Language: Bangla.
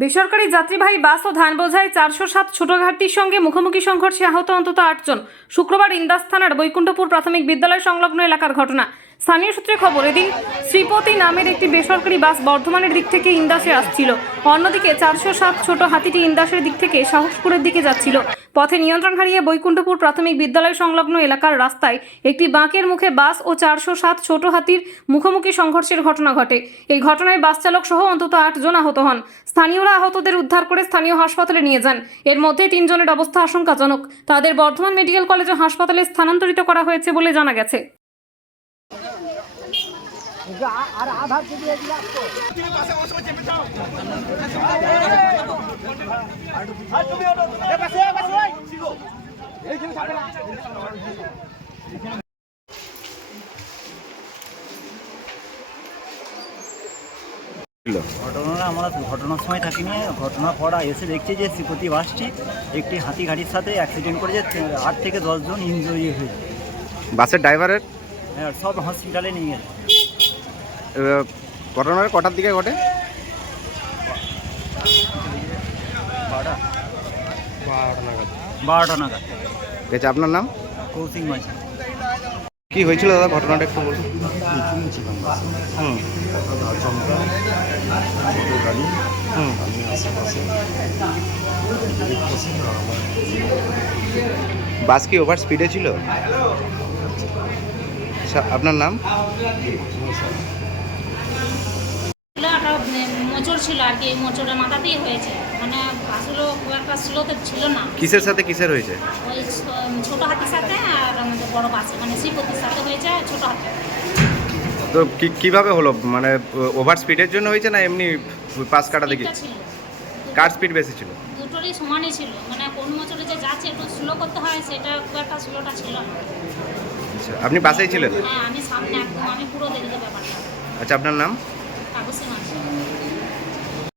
বেসরকারি যাত্রীবাহী বাস ও ধান বোঝাই 407 ছোটঘাটির সঙ্গে মুখোমুখি সংঘর্ষে আহত অন্তত 8 জন। শুক্রবার ইন্দাস থানার বৈকুণ্ঠপুর প্রাথমিক বিদ্যালয় সংলগ্ন এলাকার ঘটনা। স্থানীয় সূত্রে খবর, এদিন শ্রীপতি নামের একটি বেসরকারি বাস বর্ধমানের দিক থেকে ইন্দাসে আসছিল। অন্যদিকে 407 ছোট হাতিটি ইন্দাসের দিক থেকে সাহসপুরের দিকে যাচ্ছিল। পথে নিয়ন্ত্রণ হারিয়ে বৈকুণ্ঠপুর প্রাথমিক বিদ্যালয় সংলগ্ন এলাকার রাস্তায় একটি বাঁকের মুখে বাস ও 407 ছোট হাতির মুখোমুখি সংঘর্ষের ঘটনা ঘটে। এই ঘটনায় বাস চালক সহ অন্তত 8 জন আহত হন। স্থানীয়রা আহতদের উদ্ধার করে স্থানীয় হাসপাতালে নিয়ে যান। এর মধ্যে 3 জনের অবস্থা আশঙ্কাজনক। তাদের বর্ধমান মেডিকেল কলেজ ও হাসপাতালে স্থানান্তরিত করা হয়েছে বলে জানা গেছে। ঘটনাটা আমরা ঘটনার সময় থাকিনি, ঘটনার পর এসে দেখছি যে শ্রীপতি বাসটি একটি হাতি গাড়ির সাথে অ্যাক্সিডেন্ট করেছে। 8 থেকে 10 জন ইনজুরি হয়েছে। বাসের ড্রাইভারের সব হসপিটালে নিয়ে গেছে। ঘটনার কটার দিকে ঘটে? 12টা নাগাদ। ঠিক আছে, আপনার নাম? কৌশিক মাঝি। কি হয়েছিল দাদা, ঘটনাটা একটু বলুন। বাস কি ওভার স্পিডে ছিল? আপনার নাম? মোচড় ছিল আর কি, মোচড়ের মাথাতেই হয়েছে। মানে বাসগুলো খুব একটা স্লোতে ছিল না। কিসের সাথে কিসের হয়েছে? ওই ছোট হাতির সাথে আর আমাদের বড় বাসে, মানে শ্রীপতির সাথে হয়েছে ছোট হাতি। তো কিভাবে হলো? মানে ওভার স্পিডের জন্য হয়েছে না এমনি পাস কাটা দেখি? ছিল কার স্পিড বেশি ছিল? দুটোরই সমানই ছিল। মানে কোন মোচড়ে যে যাচ্ছে একটু স্লো করতে হয়, সেটা খুব একটা স্লোটা ছিল না। আচ্ছা, আপনি বাসেই ছিলেন? হ্যাঁ, আমি সামনে একদম, আমি পুরো দেখতে ব্যাপারটা। আচ্ছা, আপনার নাম? কাগজে